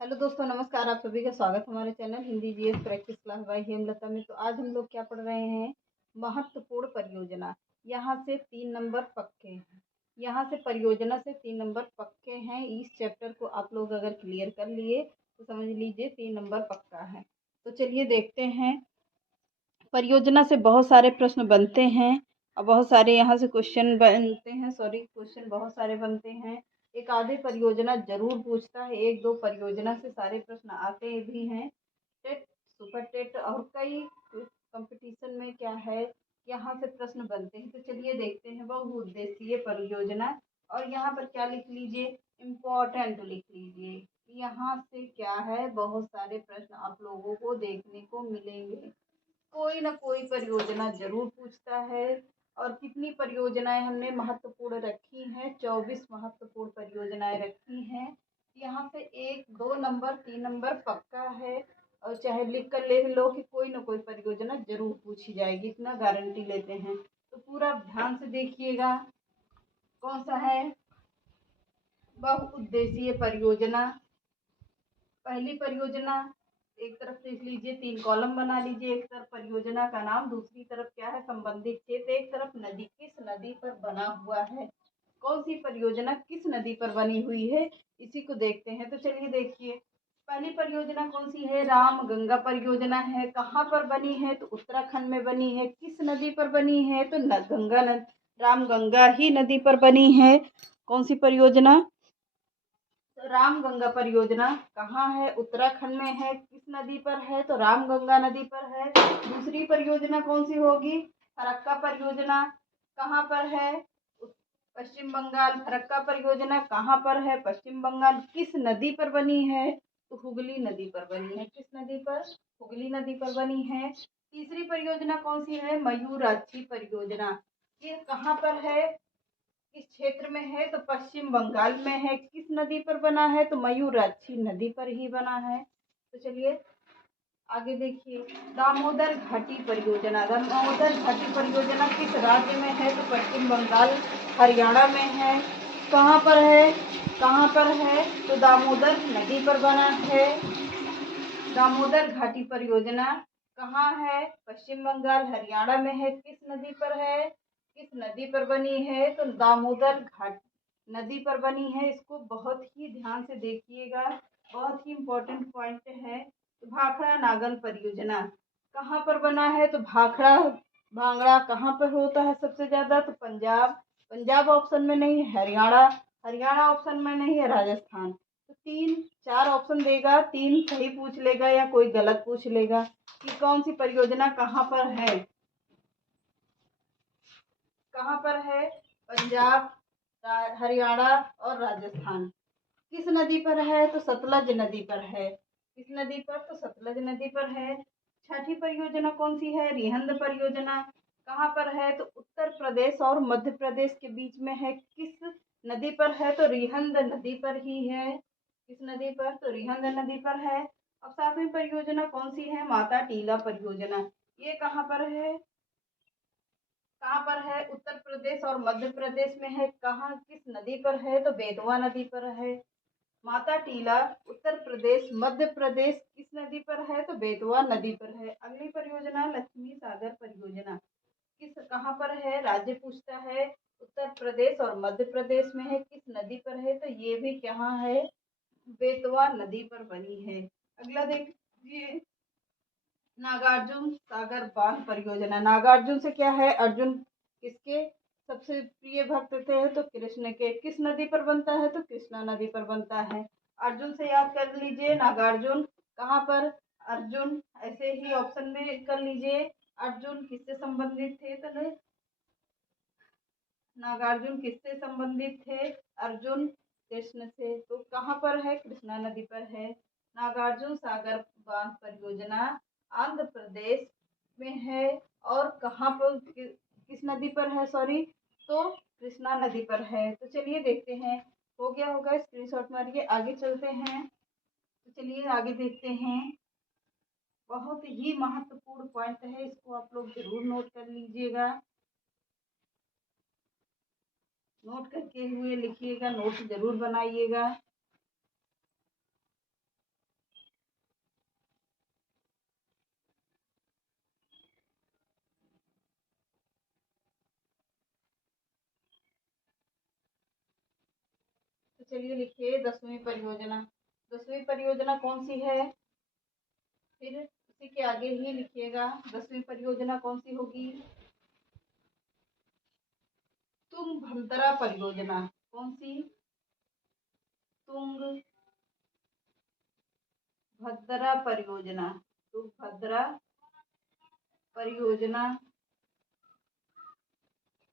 Hello दोस्तों, नमस्कार। आप सभी का स्वागत है हमारे channel Hindi GS practice class by Hemlata में। तो आज हम लोग क्या पढ़ रहे हैं? महत्वपूर्ण परियोजना। यहाँ से 3 नंबर पक्के हैं। यहाँ से परियोजना से 3 नंबर पक्के हैं। इस चैप्टर को आप लोग अगर क्लियर कर लिए तो समझ लीजिए 3 नंबर पक्का है। तो चलिए देखते हैं। परियोजना से बहुत सारे प्रश्न बनते हैं और बहुत सारे यहाँ से क्वेश्चन बनते हैं। क्वेश्चन बहुत सारे बनते हैं। एक आधे परियोजना जरूर पूछता है, एक दो परियोजना से सारे प्रश्न आते भी हैं। टेट, सुपर टेट और कई कंपटीशन में क्या है, यहाँ से प्रश्न बनते हैं। तो चलिए देखते हैं। बहुउद्देशीय परियोजना, और यहाँ पर क्या लिख लीजिए, इम्पोर्टेंट लिख लीजिए। यहाँ से क्या है, बहुत सारे प्रश्न आप लोगों को देखने को मिलेंगे। कोई ना कोई परियोजना जरूर पूछता है। और कितनी परियोजनाएं हमने महत्वपूर्ण रखी हैं? 24 महत्वपूर्ण परियोजनाएं रखी हैं। यहाँ से 1, 2 नंबर, 3 नंबर पक्का है। और चाहे लिख कर ले लो कि कोई ना कोई परियोजना जरूर पूछी जाएगी, इतना गारंटी लेते हैं। तो पूरा ध्यान से देखिएगा। कौन सा है? बहुउद्देशीय परियोजना। पहली परियोजना एक तरफ लिख लीजिए, 3 कॉलम बना लीजिए। एक तरफ परियोजना का नाम, दूसरी तरफ क्या है, संबंधित क्षेत्र, एक तरफ नदी। किस नदी पर बना हुआ है? कौन सी परियोजना किस नदी पर बनी हुई है, इसी को देखते हैं। तो चलिए देखिए, पहली परियोजना कौन सी है? राम गंगा परियोजना है। कहाँ पर बनी है? तो उत्तराखंड में बनी है। किस नदी पर बनी है? तो गंगा नदी, राम गंगा ही नदी पर बनी है। कौन सी परियोजना? तो राम गंगा परियोजना कहाँ है? उत्तराखंड में है। किस नदी पर है? तो राम गंगा नदी पर है। दूसरी परियोजना कौन सी होगी? फरक्का परियोजना। कहाँ पर है? पश्चिम बंगाल। फरक्का परियोजना कहाँ पर है? पश्चिम बंगाल। किस नदी पर बनी है? तो हुगली नदी पर बनी है। किस नदी पर? हुगली नदी पर बनी है। तीसरी परियोजना कौन सी है? मयूराक्षी परियोजना। ये कहाँ पर है? किस क्षेत्र में है? तो पश्चिम बंगाल में है। किस नदी पर बना है? तो मयूराक्षी नदी पर ही बना है। तो चलिए आगे देखिए, दामोदर घाटी परियोजना। दामोदर घाटी परियोजना किस राज्य में है? तो पश्चिम बंगाल, हरियाणा में है। कहाँ पर है? कहाँ पर है? तो दामोदर नदी पर बना है। दामोदर घाटी परियोजना कहाँ है? पश्चिम बंगाल, हरियाणा में है। किस नदी पर है? किस नदी पर बनी है? तो दामोदर घाट नदी पर बनी है। इसको बहुत ही ध्यान से देखिएगा, बहुत ही इम्पोर्टेंट पॉइंट है। तो भाखड़ा नागन परियोजना कहाँ पर बना है? तो भाखड़ा भांगड़ा कहाँ पर होता है सबसे ज्यादा? तो पंजाब। पंजाब ऑप्शन में नहीं है, हरियाणा। हरियाणा ऑप्शन में नहीं है, राजस्थान। तो 3 4 ऑप्शन देगा, 3 सही पूछ लेगा या कोई गलत पूछ लेगा कि कौन सी परियोजना कहाँ पर है। कहाँ पर है? पंजाब, हरियाणा और राजस्थान। किस नदी पर है? तो सतलज नदी पर है। किस नदी पर? तो सतलज नदी पर है। छठी परियोजना कौन सी है? रिहंद परियोजना। कहाँ पर है? तो उत्तर प्रदेश और मध्य प्रदेश के बीच में है। किस नदी पर है? तो रिहंद नदी पर ही है। किस नदी पर? तो रिहंद नदी पर है। अब 7वीं परियोजना कौन सी है? माता टीला परियोजना। ये कहाँ पर है? कहाँ पर है? उत्तर प्रदेश और मध्य प्रदेश में है। कहाँ, किस नदी पर है? तो बेतवा नदी पर है। माता टीला उत्तर प्रदेश, मध्य प्रदेश किस नदी पर है? तो बेतवा नदी पर है। अगली परियोजना लक्ष्मी सागर परियोजना किस, कहाँ पर है? राज्य पूछता है। उत्तर प्रदेश और मध्य प्रदेश में है। किस नदी पर है? तो ये भी कहाँ है? बेतवा नदी पर बनी है। अगला देखिए, नागार्जुन सागर बांध परियोजना। नागार्जुन से क्या है? अर्जुन किसके सबसे प्रिय भक्त थे? तो कृष्ण के। किस नदी पर बनता है? तो कृष्णा नदी पर बनता है। अर्जुन से याद कर लीजिए, नागार्जुन कहाँ पर? अर्जुन ऐसे ही ऑप्शन में कर लीजिए। अर्जुन किससे संबंधित थे? तो नागार्जुन किससे संबंधित थे? अर्जुन कृष्ण से। तो कहाँ पर है? कृष्णा नदी पर है। नागार्जुन सागर बांध परियोजना आंध्र प्रदेश में है। और कहाँ पर, किस नदी पर है? सॉरी, तो कृष्णा नदी पर है। तो चलिए देखते हैं। हो गया होगा, स्क्रीनशॉट मारिए, आगे चलते हैं। तो चलिए आगे देखते हैं। बहुत ही महत्वपूर्ण पॉइंट है, इसको आप लोग जरूर नोट कर लीजिएगा। नोट करके हुए लिखिएगा, नोट जरूर बनाइएगा। चलिए लिखिए 10वीं परियोजना। 10वीं परियोजना कौन सी है? फिर उसी के आगे ही लिखिएगा 10वीं परियोजना कौन सी होगी? तुंगभद्रा परियोजना। कौन सी? तुंगभद्रा परियोजना। तुंगभद्रा परियोजना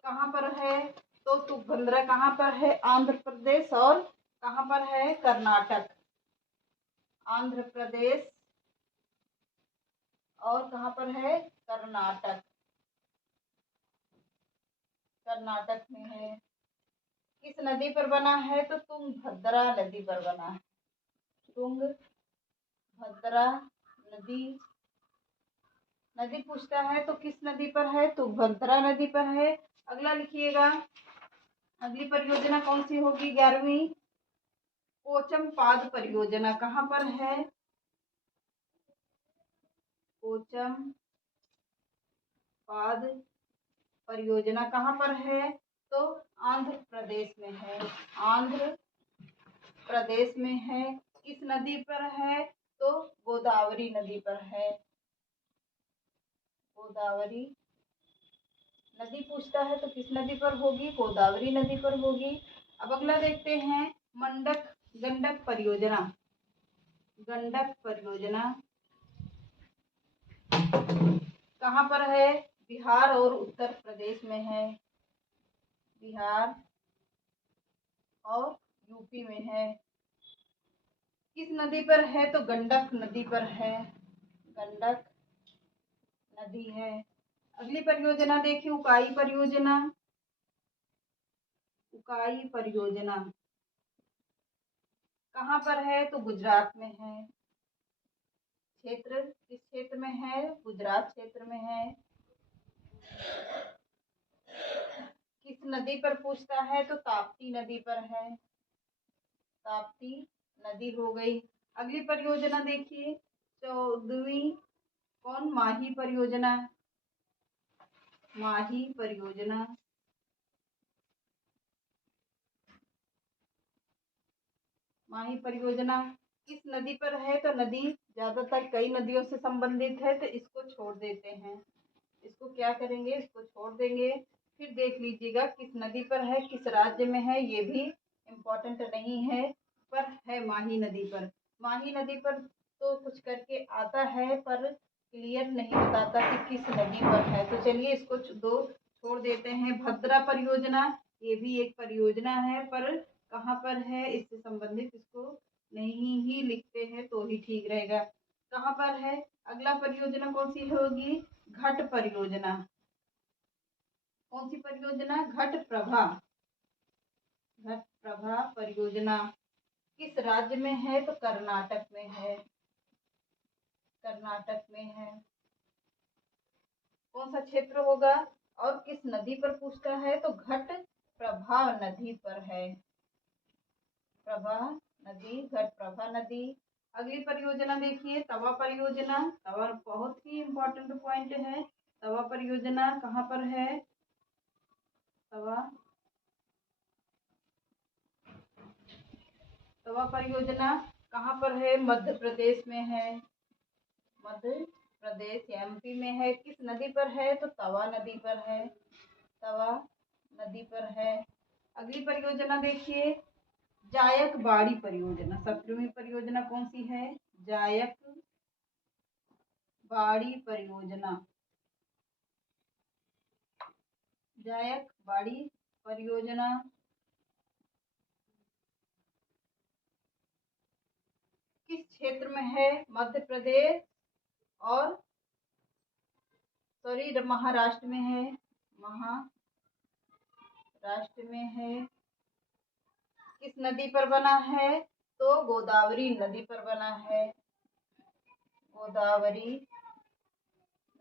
कहाँ पर है? तो तुंगभद्रा कहाँ पर है? आंध्र प्रदेश और कहाँ पर है? कर्नाटक। आंध्र प्रदेश और कहाँ पर है? कर्नाटक। कर्नाटक में है। किस नदी पर बना है? तो तुंगभद्रा नदी पर बना है। तुंगभद्रा नदी। नदी पूछता है तो किस नदी पर है? तुंगभद्रा नदी पर है। अगला लिखिएगा, अगली परियोजना कौन सी होगी? 11वीं पोचमपाद परियोजना कहाँ पर है? पोचमपाद परियोजना कहाँ पर है? तो आंध्र प्रदेश में है। आंध्र प्रदेश में है। किस नदी पर है? तो गोदावरी नदी पर है। गोदावरी नदी पूछता है तो किस नदी पर होगी? गोदावरी नदी पर होगी। अब अगला देखते हैं, गंडक परियोजना। गंडक परियोजना कहाँ पर है? बिहार और उत्तर प्रदेश में है। बिहार और यूपी में है। किस नदी पर है? तो गंडक नदी पर है। गंडक नदी है। अगली परियोजना देखिए, उकाई परियोजना। उकाई परियोजना कहाँ पर है? तो गुजरात में है। क्षेत्र किस क्षेत्र में है? गुजरात क्षेत्र में है। किस नदी पर पूछता है? तो ताप्ती नदी पर है। ताप्ती नदी हो गई। अगली परियोजना देखिए 14वीं माही परियोजना। माही परियोजना माही परियोजना किस नदी पर है? तो नदी ज्यादातर कई नदियों से संबंधित है तो इसको छोड़ देते हैं। इसको क्या करेंगे? इसको छोड़ देंगे। फिर देख लीजिएगा किस नदी पर है, किस राज्य में है, ये भी इम्पोर्टेंट नहीं है, पर है माही नदी पर। माही नदी पर तो कुछ करके आता है पर क्लियर नहीं बताता कि किस नदी पर है। तो चलिए इसको दो छोड़ देते हैं। भद्रा परियोजना, ये भी एक परियोजना है पर कहाँ पर है इससे संबंधित इसको नहीं ही लिखते हैं तो ही ठीक रहेगा। कहाँ पर है? अगला परियोजना कौन सी होगी? घट परियोजना। कौन सी परियोजना? घटप्रभा। घटप्रभा परियोजना किस राज्य में है? तो कर्नाटक में है। कर्नाटक में है। कौन सा क्षेत्र होगा? और किस नदी पर पूछता है? तो घटप्रभा नदी पर है। प्रभा नदी, घटप्रभा नदी। अगली परियोजना देखिए, तवा परियोजना। तवा बहुत ही इम्पोर्टेंट पॉइंट है। तवा परियोजना कहाँ पर है? तवा परियोजना कहाँ पर है? मध्य प्रदेश में है। मध्य प्रदेश एमपी में है। किस नदी पर है? तो तवा नदी पर है। तवा नदी पर है। अगली परियोजना देखिए, जायक बाड़ी परियोजना। 17वीं परियोजना कौन सी है? जायक बाड़ी परियोजना। जायक बाड़ी परियोजना किस क्षेत्र में है? मध्य प्रदेश और महाराष्ट्र में है। महाराष्ट्र में है। किस नदी पर बना है? तो गोदावरी नदी पर बना है। गोदावरी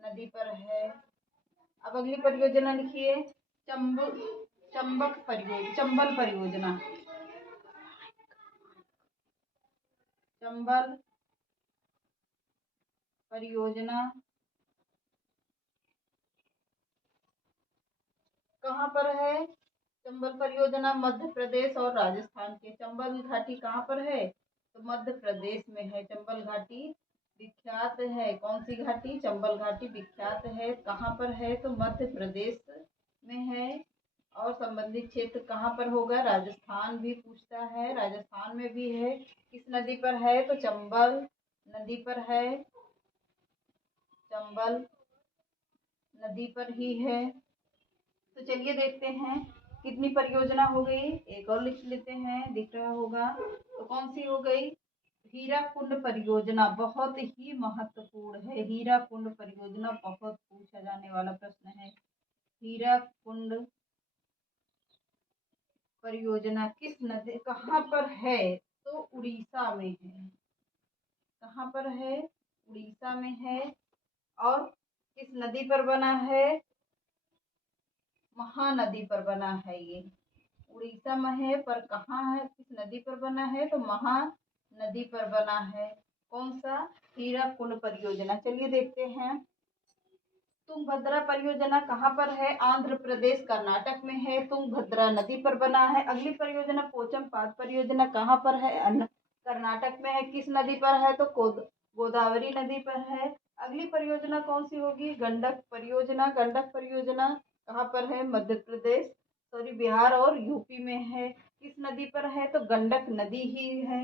नदी पर है। अब अगली परियोजना लिखिए, चंबल परियोजना। चंबल परियोजना कहाँ पर है? चंबल परियोजना मध्य प्रदेश और राजस्थान के। चंबल घाटी कहाँ पर है? तो मध्य प्रदेश में है। चंबल घाटी विख्यात है। कौन सी घाटी? चंबल घाटी विख्यात है। कहाँ पर है? तो मध्य प्रदेश में है। और संबंधित क्षेत्र कहाँ पर होगा? राजस्थान भी पूछता है, राजस्थान में भी है। किस नदी पर है? तो चंबल नदी पर है। चंबल नदी पर ही है। तो चलिए देखते हैं कितनी परियोजना हो गई। एक और लिख लेते हैं, दिख रहा होगा। तो कौन सी हो गई? हीराकुंड परियोजना बहुत ही महत्वपूर्ण है। हीराकुंड परियोजना बहुत पूछा जाने वाला प्रश्न है। हीराकुंड परियोजना किस नदी कहाँ पर है? तो उड़ीसा में है। कहाँ पर है? उड़ीसा में है। और किस नदी पर बना है? महानदी पर बना है। ये उड़ीसा में है, पर कहाँ है? किस नदी पर बना है? तो महानदी पर बना है। कौन सा? हीराकुंड परियोजना। चलिए देखते हैं। तुंगभद्रा परियोजना कहाँ पर है? आंध्र प्रदेश कर्नाटक में है। तुंगभद्रा नदी पर बना है। अगली परियोजना पोचमपाद परियोजना कहाँ पर है? कर्नाटक में है। किस नदी पर है? तो गोदावरी नदी पर है। अगली परियोजना कौन सी होगी? गंडक परियोजना। गंडक परियोजना कहाँ पर है? मध्य प्रदेश बिहार और यूपी में है। किस नदी पर है? तो गंडक नदी ही है।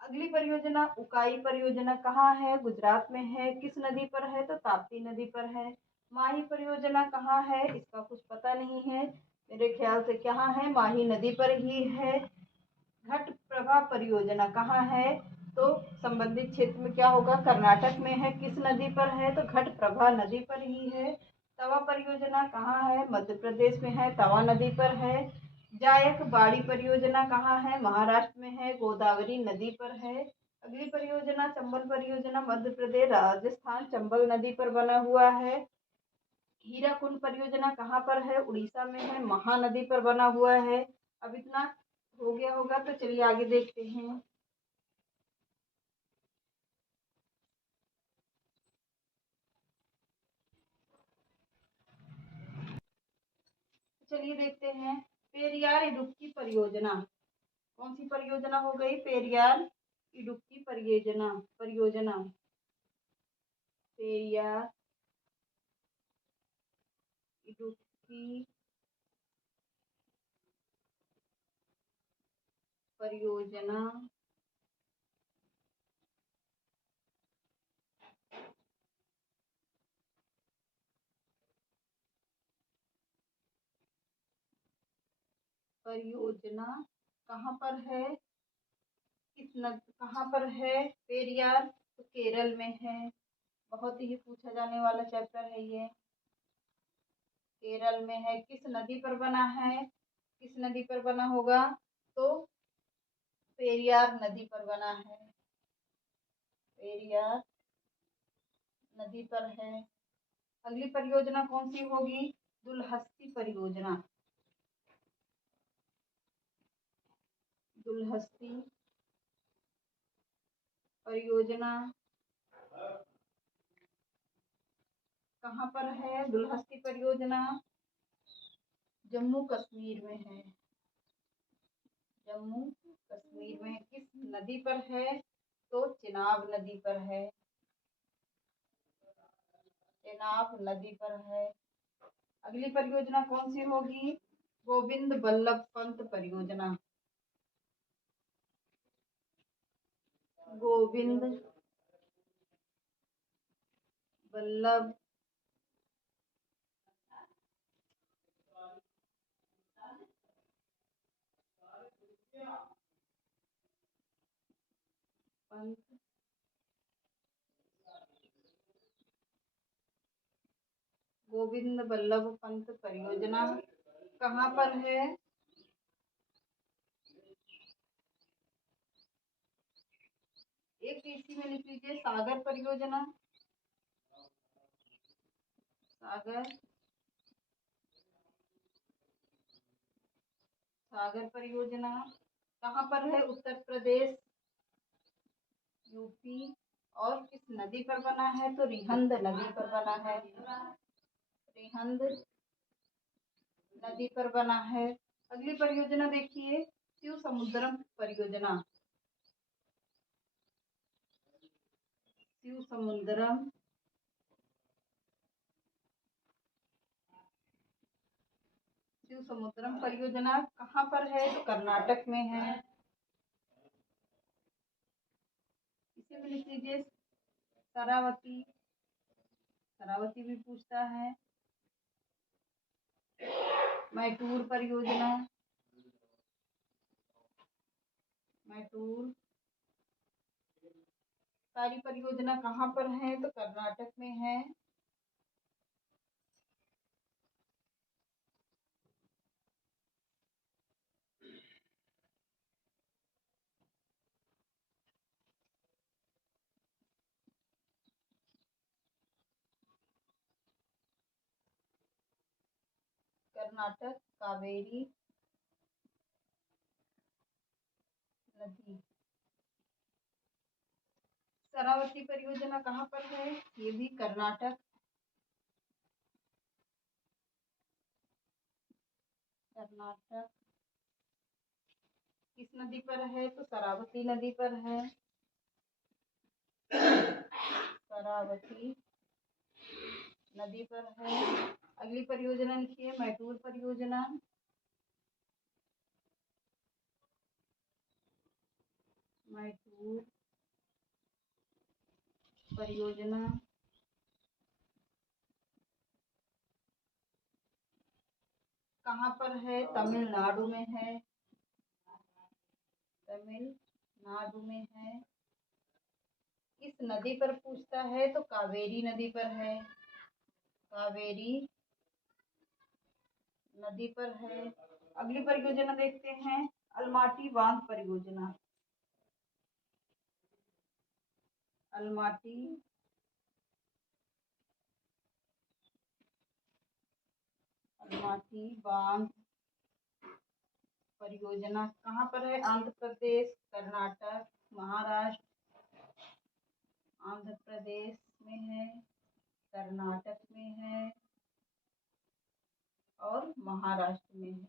अगली परियोजना उकाई परियोजना कहाँ है? गुजरात में है। किस नदी पर है? तो ताप्ती नदी पर है। माही परियोजना कहाँ है? इसका कुछ पता नहीं है, मेरे ख्याल से कहाँ है? माही नदी पर ही है। घट प्रभा परियोजना कहाँ है? तो संबंधित क्षेत्र में क्या होगा? कर्नाटक में है। किस नदी पर है? तो घट प्रभा नदी पर ही है। तवा परियोजना कहाँ है? मध्य प्रदेश में है। तवा नदी पर है। जायक बाड़ी परियोजना कहाँ है? महाराष्ट्र में है। गोदावरी नदी पर है। अगली परियोजना चंबल परियोजना मध्य प्रदेश राजस्थान चंबल नदी पर बना हुआ है। हीराकुंड परियोजना कहाँ पर है? उड़ीसा में है। महानदी पर बना हुआ है। अब इतना हो गया होगा, तो चलिए आगे देखते हैं। चलिए देखते हैं पेरियार इडुक्की परियोजना। कौन सी परियोजना हो गई? पेरियार इडुक्की परियोजना। परियोजना पेरियार इडुक्की परियोजना परियोजना कहाँ पर है? कहाँ पर है? पेरियार तो केरल में है। बहुत ही पूछा जाने वाला चैप्टर है ये। केरल में है। किस नदी पर बना है? किस नदी पर बना होगा? तो पेरियार नदी पर बना है। पेरियार नदी पर है। अगली परियोजना कौन सी होगी? दुलहस्ती परियोजना। दुलहस्ती परियोजना कहाँ पर है? दुलहस्ती परियोजना जम्मू कश्मीर में है। जम्मू कश्मीर में। किस नदी पर है? तो चिनाब नदी पर है। चिनाब नदी पर है। अगली परियोजना कौन सी होगी? गोविंद बल्लभ पंत परियोजना। गोविंद बल्लभ पंत गोविंद बल्लभ पंत परियोजना कहाँ पर है? एक इसी में लिख लीजिए सागर परियोजना। सागर सागर परियोजना कहाँ पर है? उत्तर प्रदेश यूपी। और किस नदी पर बना है? तो रिहंद नदी पर बना है। रिहंद नदी पर बना है। अगली परियोजना देखिए, शिव समुद्रम परियोजना। शिव समुद्रम परियोजना कहाँ पर है? तो कर्नाटक में है। इसे भी लिख लीजिए शरावती। शरावती भी पूछता है। मैटूर परियोजना। मैटूर सारी परियोजना कहाँ पर है? तो कर्नाटक में है। कर्नाटक कावेरी नदी। शरावती परियोजना कहाँ पर है? ये भी कर्नाटक। कर्नाटक किस नदी पर है? तो शरावती नदी पर है। शरावती नदी पर है। अगली परियोजना लिखिए मैटूर परियोजना। मैटूर परियोजना कहाँ पर है? तमिलनाडु में है। तमिलनाडु में है। किस नदी पर पूछता है? तो कावेरी नदी पर है। कावेरी नदी पर है। अगली परियोजना देखते हैं, अलमाटी बांध परियोजना। अलमाटी बांध परियोजना कहाँ पर है? आंध्र प्रदेश, कर्नाटक, महाराष्ट्र। आंध्र प्रदेश में है, कर्नाटक में है और महाराष्ट्र में है।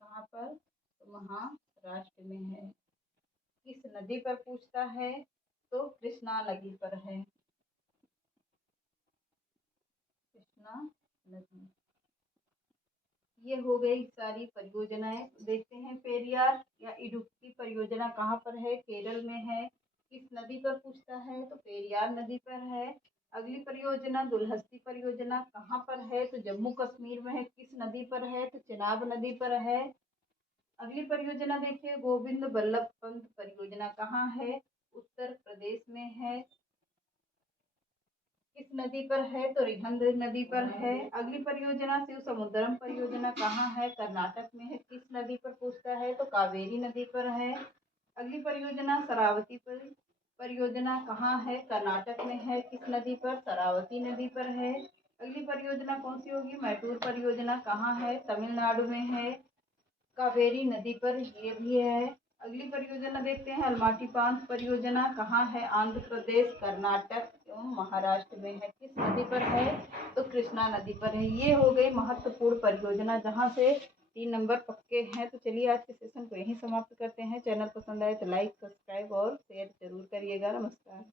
कहाँ पर? तो महाराष्ट्र में है। किस नदी पर पूछता है? तो कृष्णा नदी पर है। कृष्णा नदी। ये हो गई सारी परियोजनाएं। देखते हैं पेरियार या इडुक्की परियोजना कहाँ पर है? केरल में है। किस नदी पर पूछता है? तो पेरियार नदी पर है। अगली परियोजना दुलहस्ती परियोजना कहाँ पर है? तो जम्मू कश्मीर में है। किस नदी पर है? तो चेनाब नदी पर है। अगली परियोजना देखिए गोविंद बल्लभ पंत परियोजना कहाँ है? उत्तर प्रदेश में है। किस नदी पर है? तो रिहंद नदी पर है। अगली परियोजना शिव समुद्रम परियोजना कहाँ है? कर्नाटक में है। किस नदी पर पूछता है? तो कावेरी नदी पर है। अगली परियोजना शरावती परियोजना कहाँ है? कर्नाटक में है। किस नदी पर? शरावती नदी पर है। अगली परियोजना कौन सी होगी? मैटूर परियोजना कहाँ है? तमिलनाडु में है। कावेरी नदी पर ये भी है। अगली परियोजना देखते हैं अलमाटी बांध परियोजना कहाँ है? आंध्र प्रदेश, कर्नाटक एवं महाराष्ट्र में है। किस नदी पर है? तो कृष्णा नदी पर है। ये हो गई महत्वपूर्ण परियोजना जहाँ से 3 नंबर पक्के हैं। तो चलिए आज के सेशन को यहीं समाप्त करते हैं। चैनल पसंद आए तो लाइक, सब्सक्राइब और शेयर जरूर करिएगा। नमस्कार।